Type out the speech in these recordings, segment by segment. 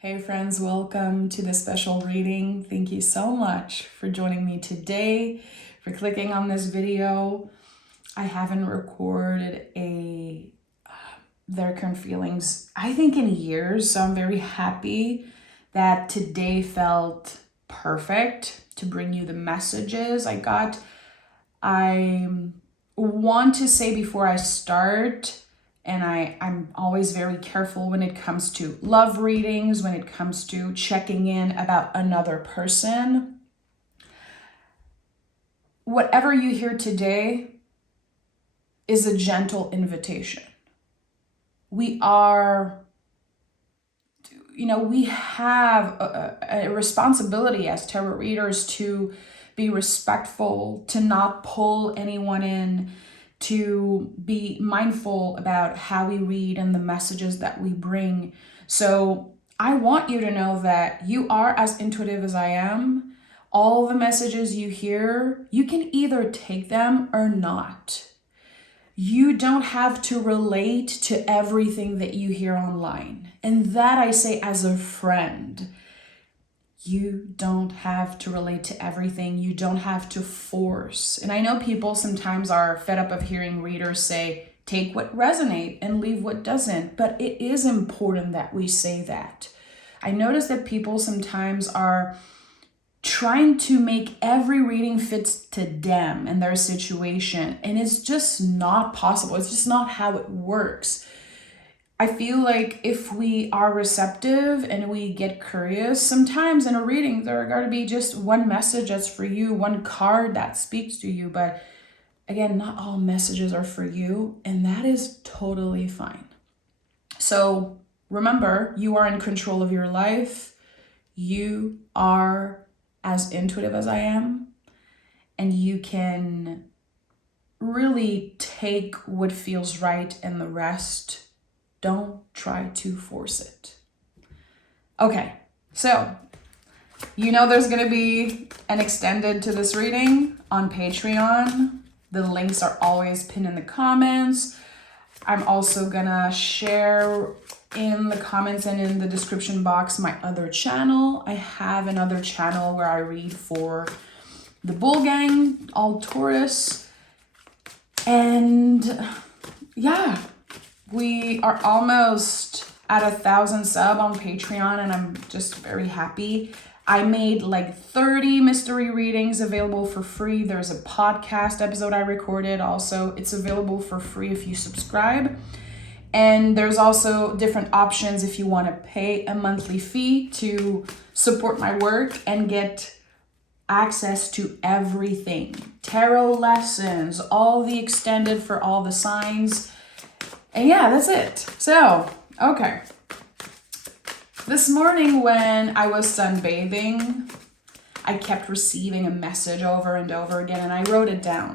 Hey friends, welcome to this special reading. Thank you so much for joining me today, for clicking on this video. I haven't recorded their current feelings, I think, in years, so I'm very happy that today felt perfect to bring you the messages I got. I want to say before I start, and I'm always very careful when it comes to love readings, when it comes to checking in about another person. Whatever you hear today is a gentle invitation. We have a responsibility as tarot readers to be respectful, to not pull anyone in, to be mindful about how we read and the messages that we bring. So I want you to know that you are as intuitive as I am. All the messages you hear, you can either take them or not. You don't have to relate to everything that you hear online. And that I say as a friend. You don't have to relate to everything. You don't have to force. And I know people sometimes are fed up of hearing readers say, take what resonates and leave what doesn't. But it is important that we say that. I notice that people sometimes are trying to make every reading fit to them and their situation. And it's just not possible. It's just not how it works. I feel like if we are receptive and we get curious, sometimes in a reading, there are going to be just one message that's for you, one card that speaks to you. But again, not all messages are for you, and that is totally fine. So remember, you are in control of your life. You are as intuitive as I am, and you can really take what feels right and the rest. Don't try to force it. Okay, so there's going to be an extended to this reading on Patreon. The links are always pinned in the comments. I'm also going to share in the comments and in the description box my other channel. I have another channel where I read for the Bull Gang, all Taurus. And yeah. We are almost at 1,000 subs on Patreon, and I'm just very happy. I made like 30 mystery readings available for free. There's a podcast episode I recorded also. It's available for free if you subscribe. And there's also different options if you want to pay a monthly fee to support my work and get access to everything. Tarot lessons, all the extended for all the signs. And yeah, that's it. So, okay. This morning when I was sunbathing, I kept receiving a message over and over again, and I wrote it down.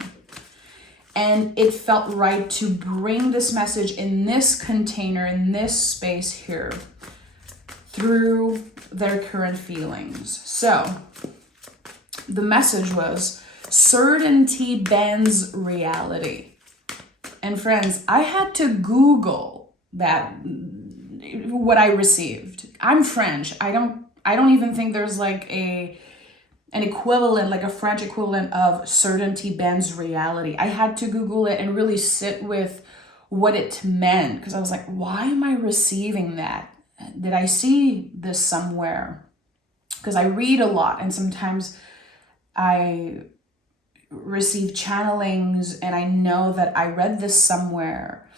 And it felt right to bring this message in this container, in this space here, through their current feelings. So, the message was, certainty bends reality. And friends, I had to Google what I received. I'm French. I don't even think there's like an equivalent, like a French equivalent of certainty bends reality. I had to Google it and really sit with what it meant, because I was like, why am I receiving that? Did I see this somewhere? Because I read a lot, and sometimes I receive channelings, and I know that I read this somewhere.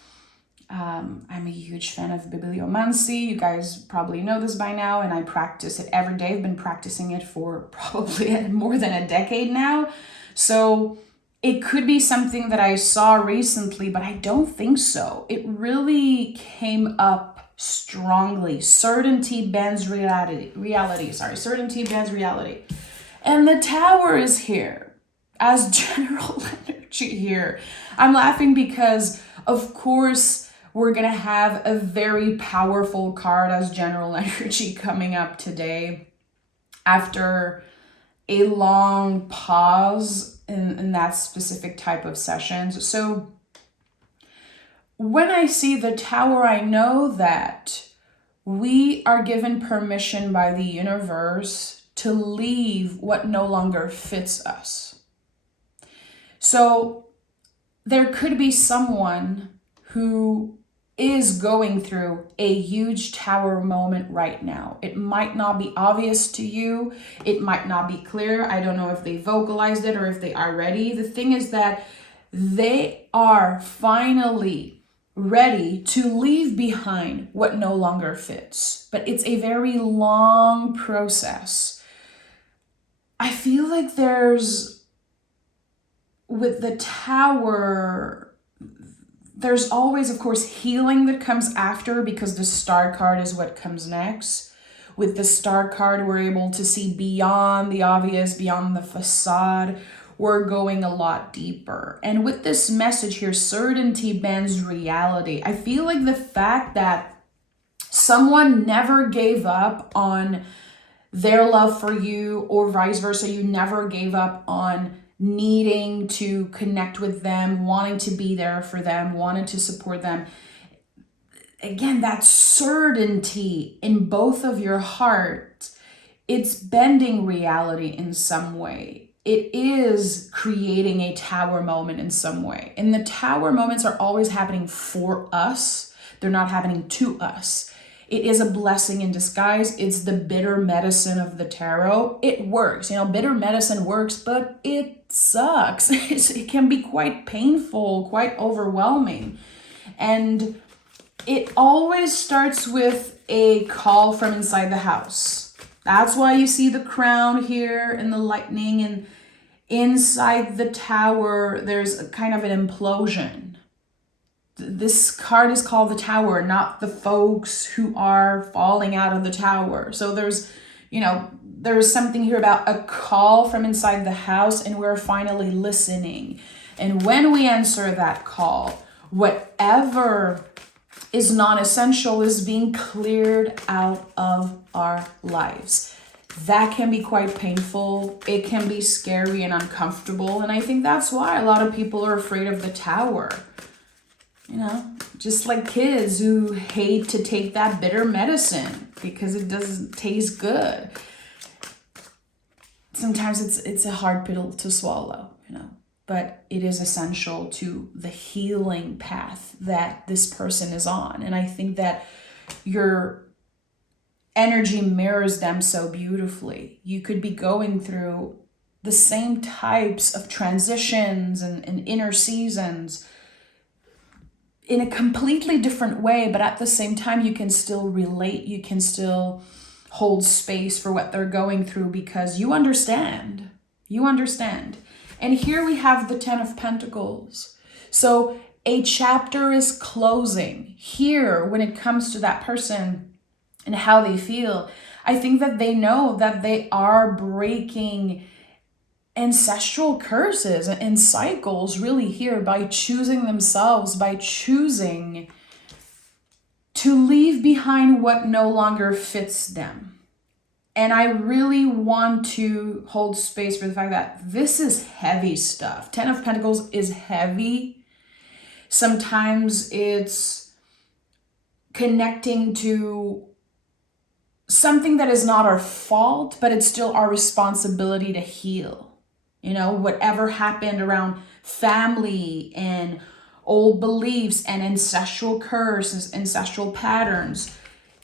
I'm a huge fan of bibliomancy. You guys probably know this by now, and I practice it every day. I've been practicing it for probably more than a decade now. So it could be something that I saw recently, but I don't think so. It really came up strongly. Certainty bends reality. Certainty bends reality. And the Tower is here as general energy here. I'm laughing because, of course, we're going to have a very powerful card as general energy coming up today after a long pause in that specific type of sessions. So when I see the Tower, I know that we are given permission by the universe to leave what no longer fits us. So there could be someone who is going through a huge tower moment right now. It might not be obvious to you. It might not be clear. I don't know if they vocalized it or if they are ready. The thing is that they are finally ready to leave behind what no longer fits. But it's a very long process. I feel like with the tower, there's always, of course, healing that comes after, because the star card is what comes next. With the star card, we're able to see beyond the obvious, beyond the facade. We're going a lot deeper. And with this message here, certainty bends reality. I feel like the fact that someone never gave up on their love for you, or vice versa, you never gave up on needing to connect with them, wanting to be there for them, wanting to support them. Again, that certainty in both of your heart, it's bending reality in some way. It is creating a tower moment in some way. And the tower moments are always happening for us. They're not happening to us. It is a blessing in disguise. It's the bitter medicine of the tarot. It works. Bitter medicine works, but it sucks. It can be quite painful, quite overwhelming. And it always starts with a call from inside the house. That's why you see the crown here and the lightning, and inside the tower, there's a kind of an implosion. This card is called the tower, not the folks who are falling out of the tower. So there's something here about a call from inside the house, and we're finally listening. And when we answer that call, whatever is non-essential is being cleared out of our lives. That can be quite painful. It can be scary and uncomfortable. And I think that's why a lot of people are afraid of the tower. Just like kids who hate to take that bitter medicine because it doesn't taste good. Sometimes it's a hard pill to swallow, but it is essential to the healing path that this person is on. And I think that your energy mirrors them so beautifully. You could be going through the same types of transitions and inner seasons in a completely different way, but at the same time, you can still relate. You can still hold space for what they're going through because you understand. You understand. And here we have the 10 of Pentacles. So a chapter is closing. Here, when it comes to that person and how they feel, I think that they know that they are breaking ancestral curses and cycles really here by choosing themselves, by choosing to leave behind what no longer fits them. And I really want to hold space for the fact that this is heavy stuff. 10 of Pentacles is heavy. Sometimes it's connecting to something that is not our fault, but it's still our responsibility to heal. Whatever happened around family and old beliefs and ancestral curses, ancestral patterns,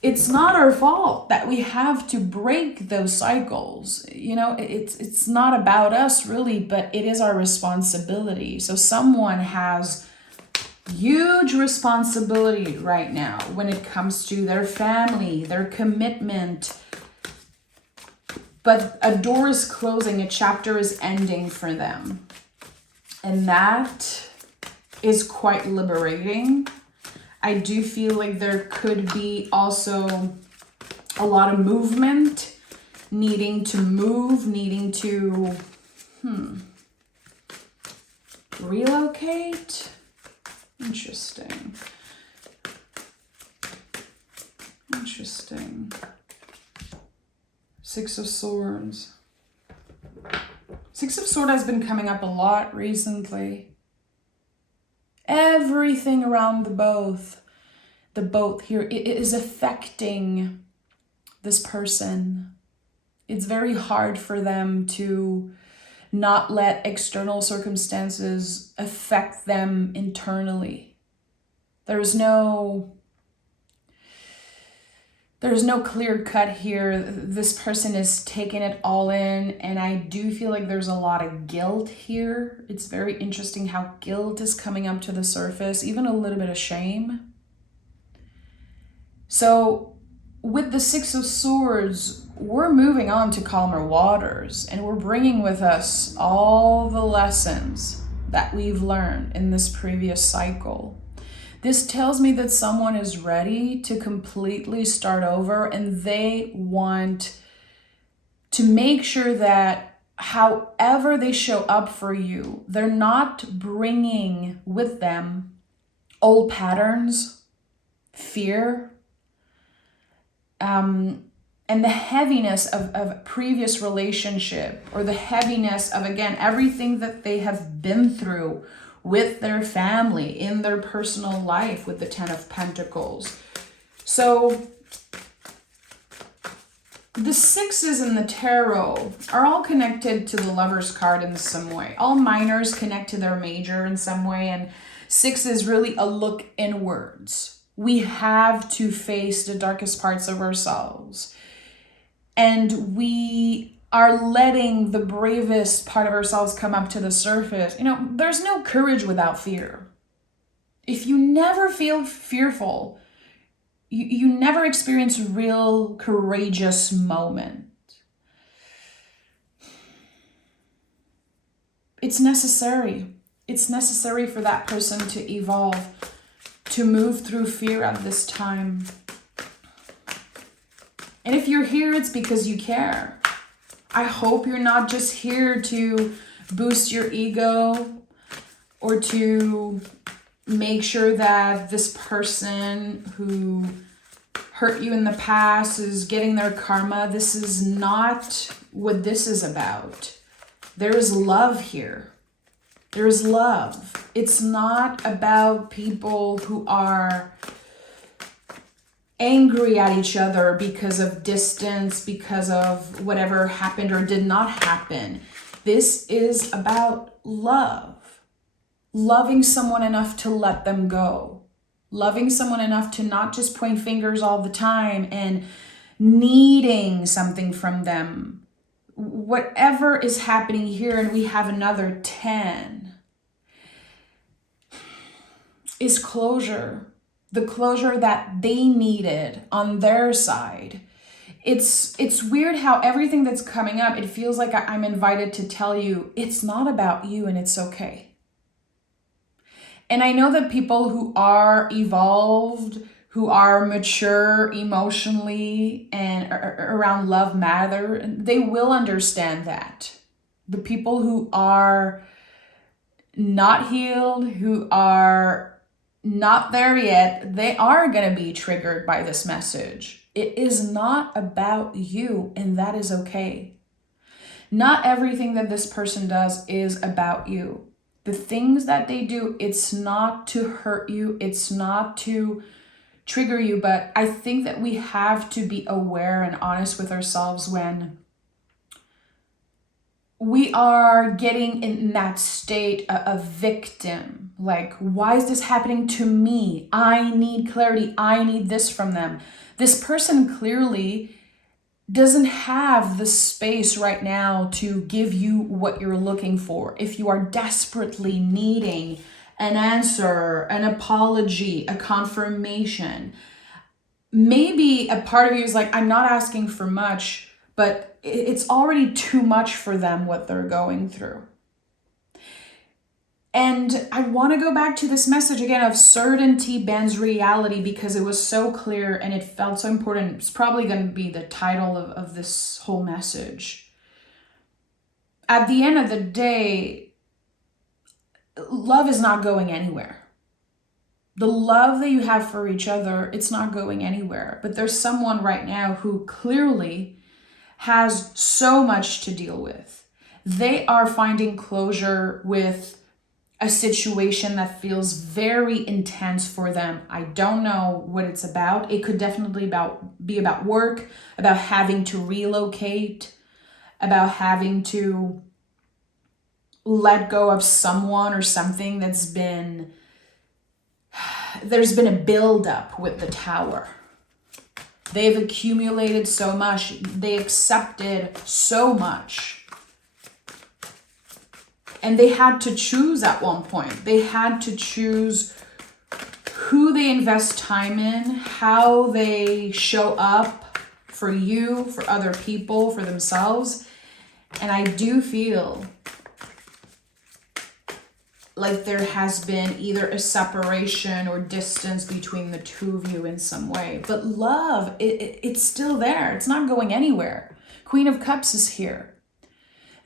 it's not our fault that we have to break those cycles. It's not about us really, but it is our responsibility. So someone has huge responsibility right now when it comes to their family, their commitment. But a door is closing, a chapter is ending for them. And that is quite liberating. I do feel like there could be also a lot of movement, needing to move, needing to relocate. Interesting. Six of Swords. Six of Swords has been coming up a lot recently. Everything around the both. the both here, it is affecting this person. It's very hard for them to not let external circumstances affect them internally. There's no clear cut here. This person is taking it all in, and I do feel like there's a lot of guilt here. It's very interesting how guilt is coming up to the surface, even a little bit of shame. So with the Six of Swords, we're moving on to calmer waters, and we're bringing with us all the lessons that we've learned in this previous cycle. This tells me that someone is ready to completely start over, and they want to make sure that however they show up for you, they're not bringing with them old patterns, fear, and the heaviness of previous relationship, or the heaviness of, again, everything that they have been through with their family, in their personal life, with the Ten of Pentacles. So the sixes in the tarot are all connected to the Lover's card in some way. All minors connect to their major in some way, and six is really a look inwards. We have to face the darkest parts of ourselves. And we are letting the bravest part of ourselves come up to the surface. You know, there's no courage without fear. If you never feel fearful, you never experience a real courageous moment. It's necessary. It's necessary for that person to evolve, to move through fear at this time. And if you're here, it's because you care. I hope you're not just here to boost your ego or to make sure that this person who hurt you in the past is getting their karma. This is not what this is about. There is love here. There is love. It's not about people who are angry at each other because of distance, because of whatever happened or did not happen. This is about love. Loving someone enough to let them go. Loving someone enough to not just point fingers all the time and needing something from them. Whatever is happening here, and we have another 10, is closure. The closure that they needed on their side. It's weird how everything that's coming up, it feels like I'm invited to tell you it's not about you, and it's okay. And I know that people who are evolved, who are mature emotionally and around love matter, they will understand that. The people who are not healed, who are not there yet, they are going to be triggered by this message. It is not about you, and that is okay. Not everything that this person does is about you. The things that they do, it's not to hurt you, it's not to trigger you, but I think that we have to be aware and honest with ourselves when we are getting in that state of victim. Like, why is this happening to me? I need clarity. I need this from them. This person clearly doesn't have the space right now to give you what you're looking for. If you are desperately needing an answer, an apology, a confirmation, maybe a part of you is like, I'm not asking for much, but it's already too much for them what they're going through. And I want to go back to this message again of certainty bends reality, because it was so clear and it felt so important. It's probably going to be the title of this whole message. At the end of the day, love is not going anywhere. The love that you have for each other, it's not going anywhere. But there's someone right now who clearly has so much to deal with. They are finding closure with a situation that feels very intense for them. I don't know what it's about. It could definitely be about work, about having to relocate, about having to let go of someone or something there's been a buildup with the Tower. They've accumulated so much. They accepted so much. And they had to choose at one point. They had to choose who they invest time in, how they show up for you, for other people, for themselves. And I do feel like there has been either a separation or distance between the two of you in some way. But love, it's still there. It's not going anywhere. Queen of Cups is here.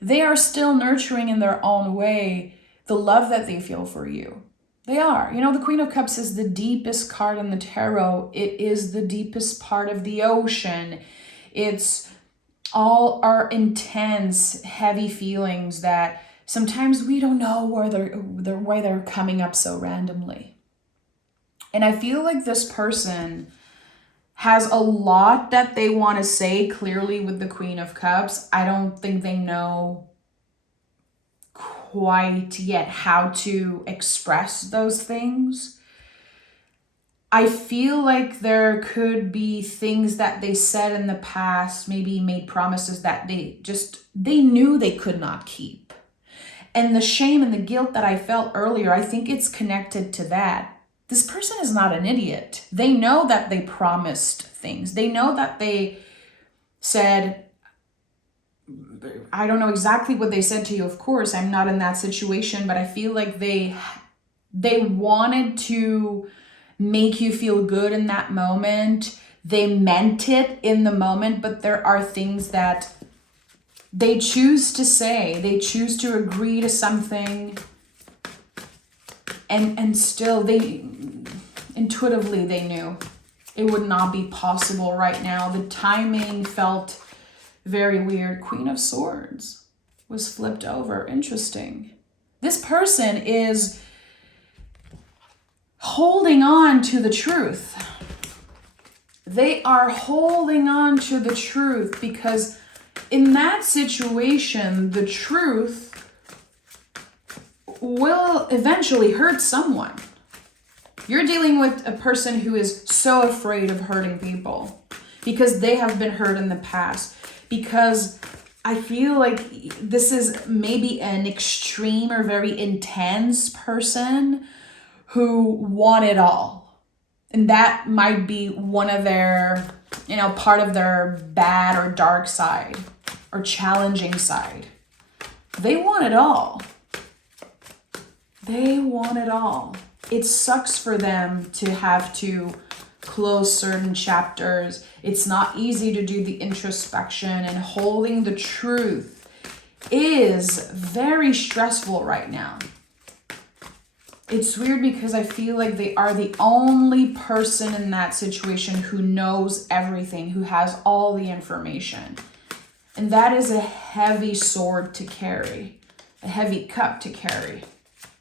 They are still nurturing in their own way the love that they feel for you. They are. You know, the Queen of Cups is the deepest card in the tarot. It is the deepest part of the ocean. It's all our intense, heavy feelings that sometimes we don't know why they're coming up so randomly. And I feel like this person has a lot that they want to say clearly with the Queen of Cups. I don't think they know quite yet how to express those things. I feel like there could be things that they said in the past, maybe made promises that they knew they could not keep. And the shame and the guilt that I felt earlier, I think it's connected to that. This person is not an idiot. They know that they promised things. They know that they said, I don't know exactly what they said to you, of course. I'm not in that situation, but I feel like they wanted to make you feel good in that moment. They meant it in the moment, but there are things that they choose to say. They choose to agree to something. And still, intuitively they knew it would not be possible right now. The timing felt very weird. Queen of Swords was flipped over. Interesting. This person is holding on to the truth. They are holding on to the truth because in that situation, the truth will eventually hurt someone. You're dealing with a person who is so afraid of hurting people because they have been hurt in the past. Because I feel like this is maybe an extreme or very intense person who want it all. And that might be one of their, part of their bad or dark side or challenging side. They want it all. They want it all. It sucks for them to have to close certain chapters. It's not easy to do the introspection, and holding the truth is very stressful right now. It's weird because I feel like they are the only person in that situation who knows everything, who has all the information. And that is a heavy sword to carry, a heavy cup to carry.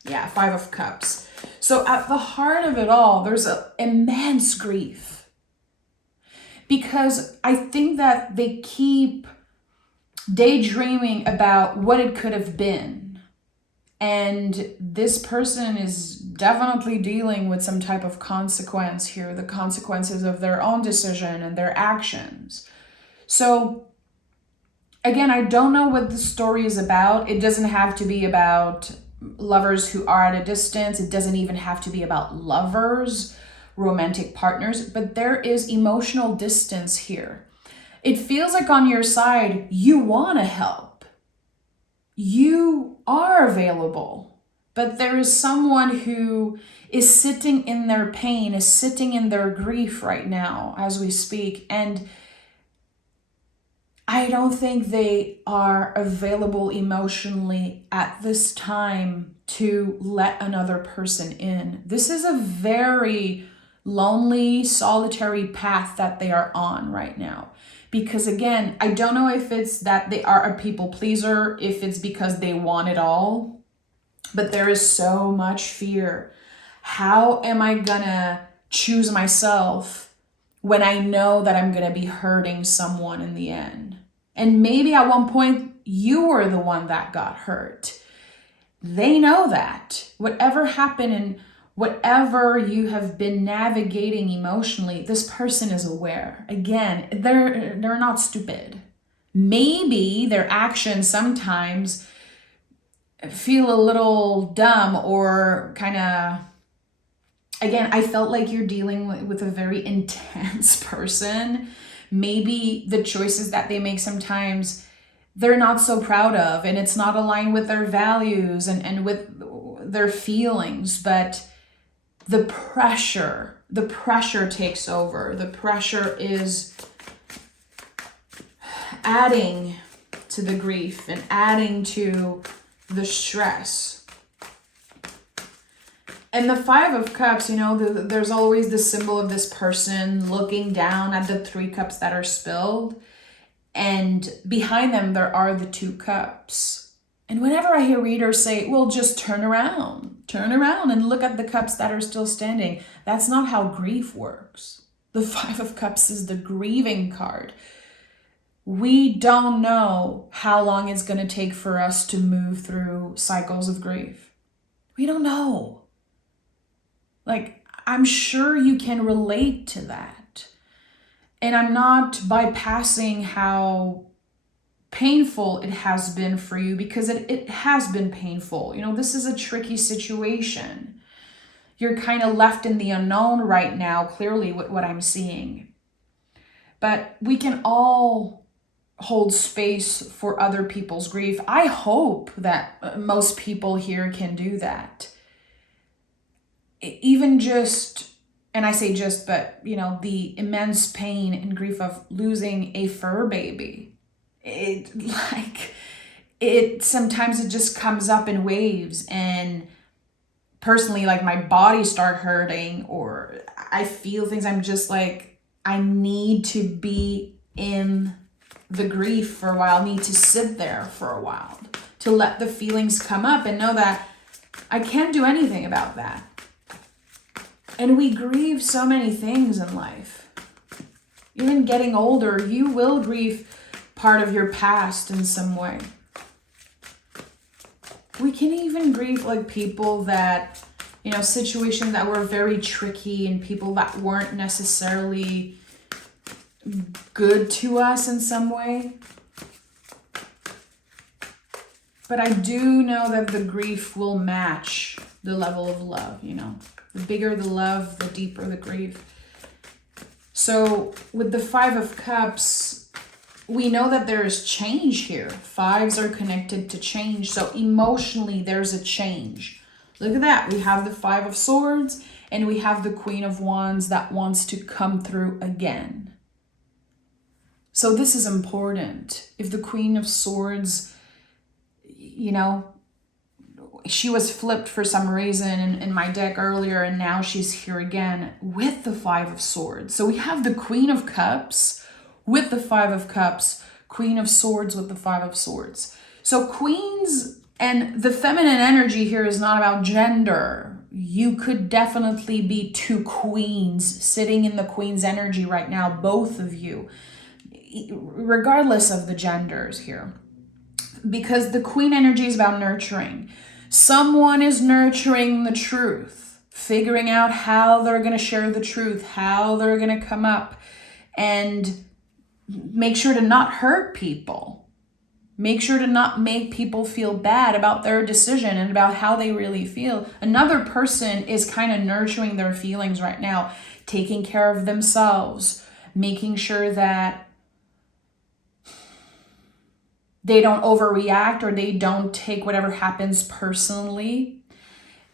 Yeah, 5 of Cups. So at the heart of it all, there's an immense grief. Because I think that they keep daydreaming about what it could have been. And this person is definitely dealing with some type of consequence here, the consequences of their own decision and their actions. So again, I don't know what the story is about. It doesn't have to be about lovers who are at a distance. It doesn't even have to be about lovers, romantic partners, but there is emotional distance here. It feels like on your side, you want to help. You are available, but there is someone who is sitting in their pain, is sitting in their grief right now as we speak. And I don't think they are available emotionally at this time to let another person in. This is a very lonely, solitary path that they are on right now. Because again, I don't know if it's that they are a people pleaser, if it's because they want it all. But there is so much fear. How am I gonna choose myself when I know that I'm gonna be hurting someone in the end? And maybe at one point you were the one that got hurt. They know that. Whatever happened and whatever you have been navigating emotionally, this person is aware. Again, they're not stupid. Maybe their actions sometimes feel a little dumb or kind of, again, I felt like you're dealing with a very intense person. Maybe the choices that they make sometimes they're not so proud of, and it's not aligned with their values and with their feelings, but the pressure takes over. The pressure is adding to the grief and adding to the stress. And the Five of Cups, there's always the symbol of this person looking down at the 3 cups that are spilled. And behind them, there are the 2 cups. And whenever I hear readers say, well, just turn around and look at the cups that are still standing, that's not how grief works. The 5 of Cups is the grieving card. We don't know how long it's going to take for us to move through cycles of grief. We don't know. Like, I'm sure you can relate to that. And I'm not bypassing how painful it has been for you, because it has been painful. This is a tricky situation. You're kind of left in the unknown right now, clearly, with what I'm seeing. But we can all hold space for other people's grief. I hope that most people here can do that. Even just, and I say just, but the immense pain and grief of losing a fur baby. Sometimes it just comes up in waves, and personally, like, my body start hurting, or I feel things. I'm just like, I need to be in the grief for a while, need to sit there for a while to let the feelings come up and know that I can't do anything about that. And we grieve so many things in life. Even getting older, you will grieve part of your past in some way. We can even grieve like people that, situations that were very tricky and people that weren't necessarily good to us in some way. But I do know that the grief will match the level of love, The bigger the love, the deeper the grief. So with the 5 of Cups, we know that there is change here. 5s are connected to change. So emotionally, there's a change. Look at that. We have the 5 of Swords and we have the Queen of Wands that wants to come through again. So this is important. If the Queen of Swords, she was flipped for some reason in my deck earlier, and now she's here again with the 5 of Swords. So we have the Queen of Cups with the 5 of Cups, Queen of Swords with the 5 of Swords. So queens, and the feminine energy here is not about gender. You could definitely be 2 queens sitting in the queen's energy right now, both of you, regardless of the genders here. Because the queen energy is about nurturing. Someone is nurturing the truth, figuring out how they're going to share the truth, how they're going to come up and make sure to not hurt people. Make sure to not make people feel bad about their decision and about how they really feel. Another person is kind of nurturing their feelings right now, taking care of themselves, making sure that they don't overreact or they don't take whatever happens personally.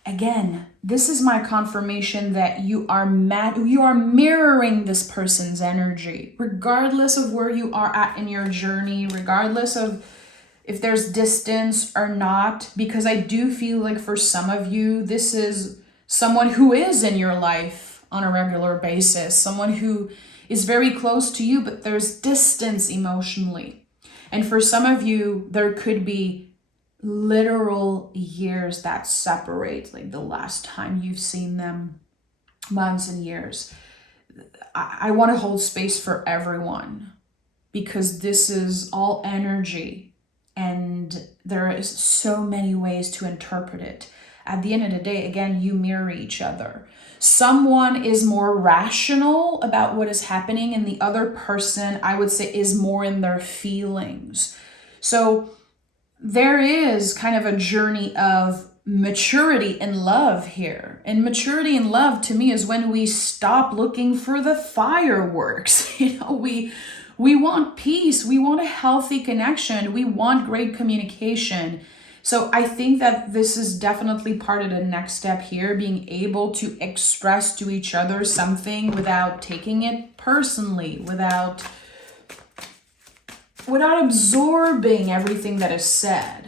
Again, this is my confirmation that you are mirroring this person's energy, regardless of where you are at in your journey, regardless of if there's distance or not, because I do feel like for some of you, this is someone who is in your life on a regular basis, someone who is very close to you, but there's distance emotionally. And for some of you, there could be literal years that separate, like the last time you've seen them, months and years. I want to hold space for everyone because this is all energy and there is so many ways to interpret it. At the end of the day, again, you mirror each other. Someone is more rational about what is happening, and the other person, I would say, is more in their feelings. So there is kind of a journey of maturity in love here. And maturity in love to me is when we stop looking for the fireworks. We want peace. We want a healthy connection. We want great communication. So I think that this is definitely part of the next step here, being able to express to each other something without taking it personally, without absorbing everything that is said.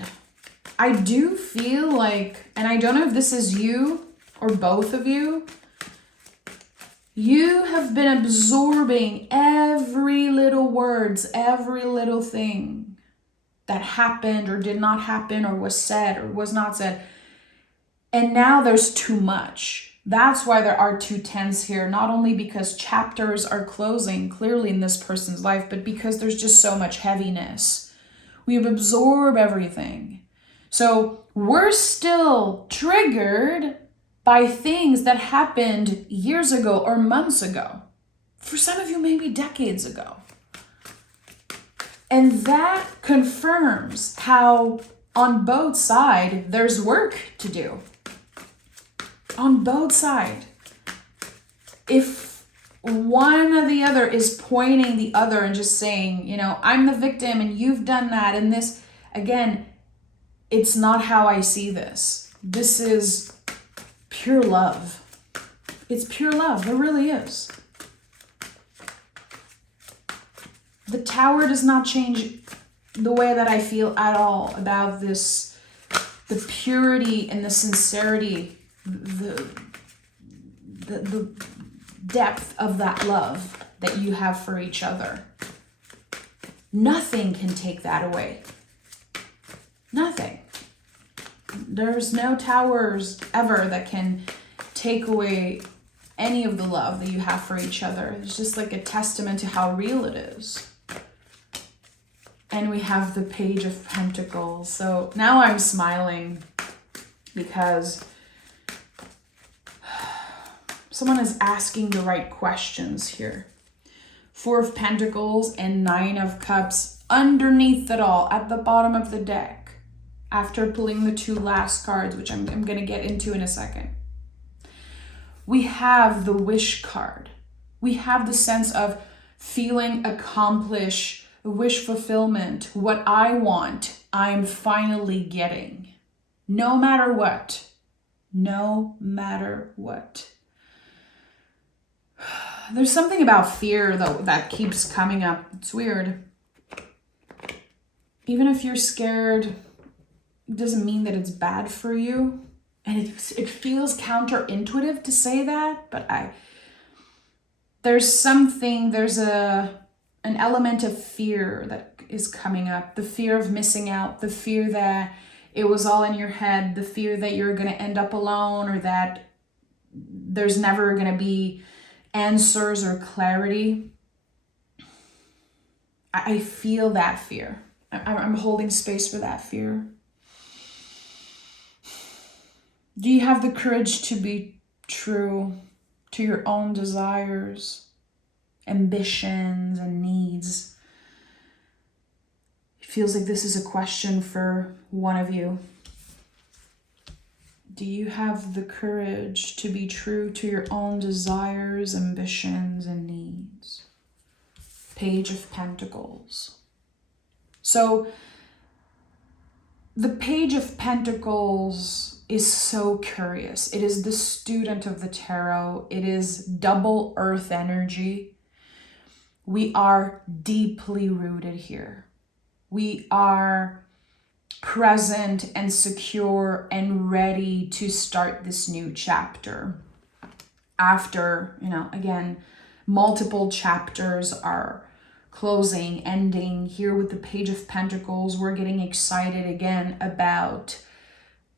I do feel like, and I don't know if this is you or both of you, you have been absorbing every little words, every little thing that happened or did not happen or was said or was not said. And now there's too much. That's why there are 2 10s here, not only because chapters are closing clearly in this person's life, but because there's just so much heaviness. We've absorbed everything. So we're still triggered by things that happened years ago or months ago. For some of you, maybe decades ago. And that confirms how on both sides there's work to do. On both sides. If one or the other is pointing the other and just saying, I'm the victim and you've done that and this, again, it's not how I see this. This is pure love. It's pure love. It really is. The Tower does not change the way that I feel at all about this, the purity and the sincerity, the depth of that love that you have for each other. Nothing can take that away. Nothing. There's no towers ever that can take away any of the love that you have for each other. It's just like a testament to how real it is. And we have the Page of Pentacles. So now I'm smiling because someone is asking the right questions here. 4 of Pentacles and 9 of Cups underneath it all at the bottom of the deck. After pulling the 2 last cards, which I'm going to get into in a second. We have the Wish card. We have the sense of feeling accomplished, wish fulfillment. What I want, I'm finally getting. No matter what. No matter what. There's something about fear, though, that keeps coming up. It's weird. Even if you're scared, it doesn't mean that it's bad for you. And it feels counterintuitive to say that, but there's an element of fear that is coming up. The fear of missing out, the fear that it was all in your head, the fear that you're going to end up alone or that there's never going to be answers or clarity. I feel that fear. I'm holding space for that fear. Do you have the courage to be true to your own desires, ambitions, and needs? It feels like this is a question for one of you. Do you have the courage to be true to your own desires, ambitions, and needs? Page of Pentacles. So, the Page of Pentacles is so curious. It is the student of the tarot. It is double earth energy. We are deeply rooted here. We are present and secure and ready to start this new chapter. After, again, multiple chapters are closing, ending. Here with the Page of Pentacles, we're getting excited again about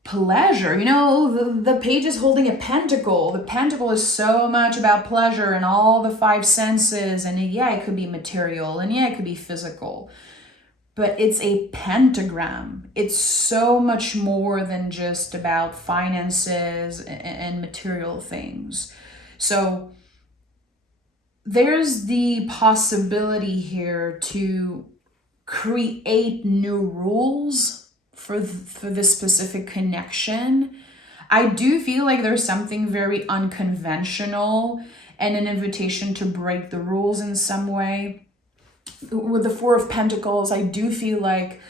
pleasure. The page is holding a pentacle. The pentacle is so much about pleasure and all the five senses. And yeah, it could be material, and yeah, it could be physical. But it's a pentagram. It's so much more than just about finances and material things. So there's the possibility here to create new rules for this specific connection. I do feel like there's something very unconventional and an invitation to break the rules in some way. With the Four of Pentacles, I do feel like,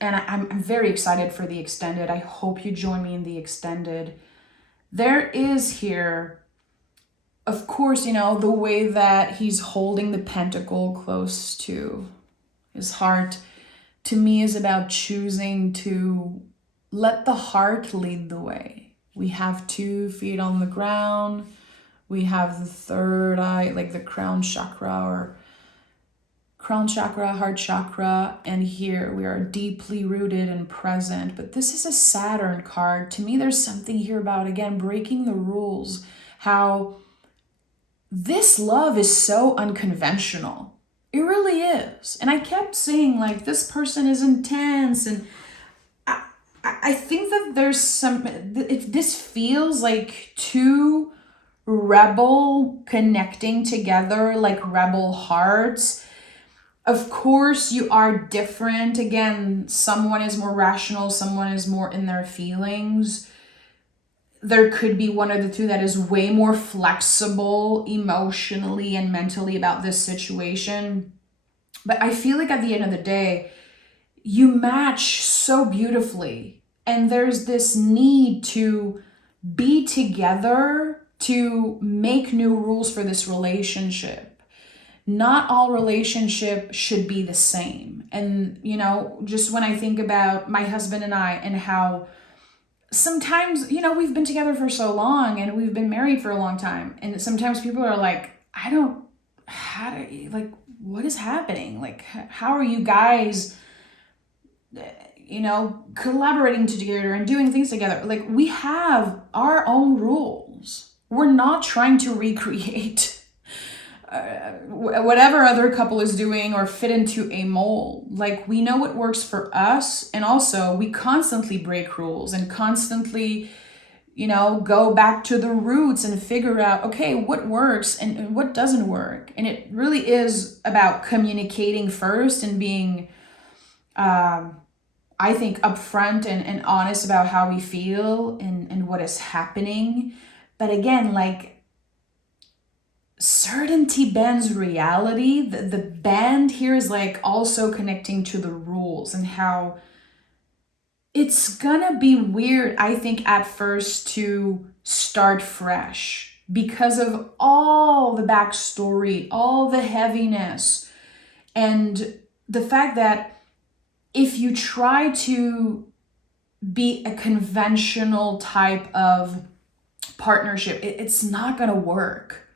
and I'm very excited for the extended. I hope you join me in the extended. There is here, of course, the way that he's holding the pentacle close to his heart, to me, is about choosing to let the heart lead the way. We have 2 feet on the ground. We have the third eye, like the crown chakra, heart chakra. And here we are deeply rooted and present. But this is a Saturn card. To me, there's something here about, again, breaking the rules. How this love is so unconventional. It really is. And I kept saying, like, this person is intense. And I think that there's this feels like 2 rebel connecting together, like rebel hearts. Of course, you are different. Again, someone is more rational, someone is more in their feelings. There could be one of the 2 that is way more flexible emotionally and mentally about this situation. But I feel like at the end of the day, you match so beautifully. And there's this need to be together to make new rules for this relationship. Not all relationships should be the same. And, just when I think about my husband and I, and how sometimes, we've been together for so long and we've been married for a long time. And sometimes people are like, what is happening? Like, how are you guys, collaborating together and doing things together? Like, we have our own rules. We're not trying to recreate whatever other couple is doing or fit into a mold. Like, we know what works for us. And also we constantly break rules and constantly, go back to the roots and figure out, okay, what works and what doesn't work. And it really is about communicating first and being, I think, upfront and honest about how we feel and what is happening. But again, like, certainty bends reality. The bend here is like also connecting to the rules and how it's gonna be weird, I think, at first to start fresh because of all the backstory, all the heaviness, and the fact that if you try to be a conventional type of partnership, it's not gonna work.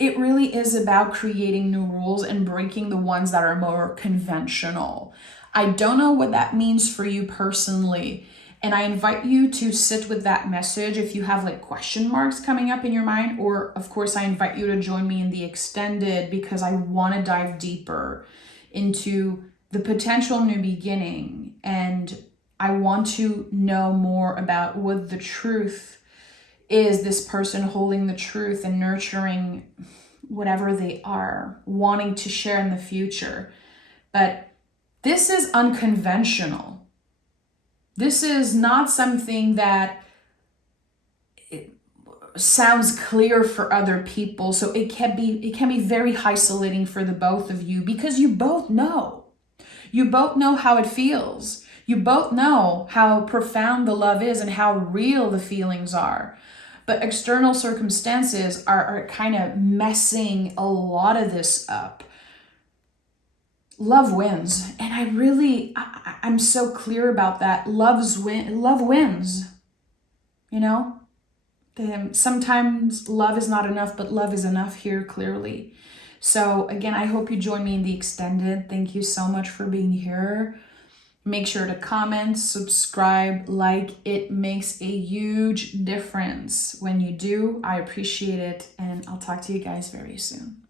It really is about creating new rules and breaking the ones that are more conventional. I don't know what that means for you personally. And I invite you to sit with that message if you have like question marks coming up in your mind. Or of course, I invite you to join me in the extended because I want to dive deeper into the potential new beginning. And I want to know more about what the truth is, this person holding the truth and nurturing whatever they are, wanting to share in the future. But this is unconventional. This is not something that sounds clear for other people. So it can be very isolating for the both of you because you both know. You both know how it feels. You both know how profound the love is and how real the feelings are. But external circumstances are kind of messing a lot of this up. Love wins. And I'm so clear about that. Love wins. Sometimes love is not enough, but love is enough here clearly. So again, I hope you join me in the extended. Thank you so much for being here. Make sure to comment, subscribe, like. It makes a huge difference when you do. I appreciate it, and I'll talk to you guys very soon.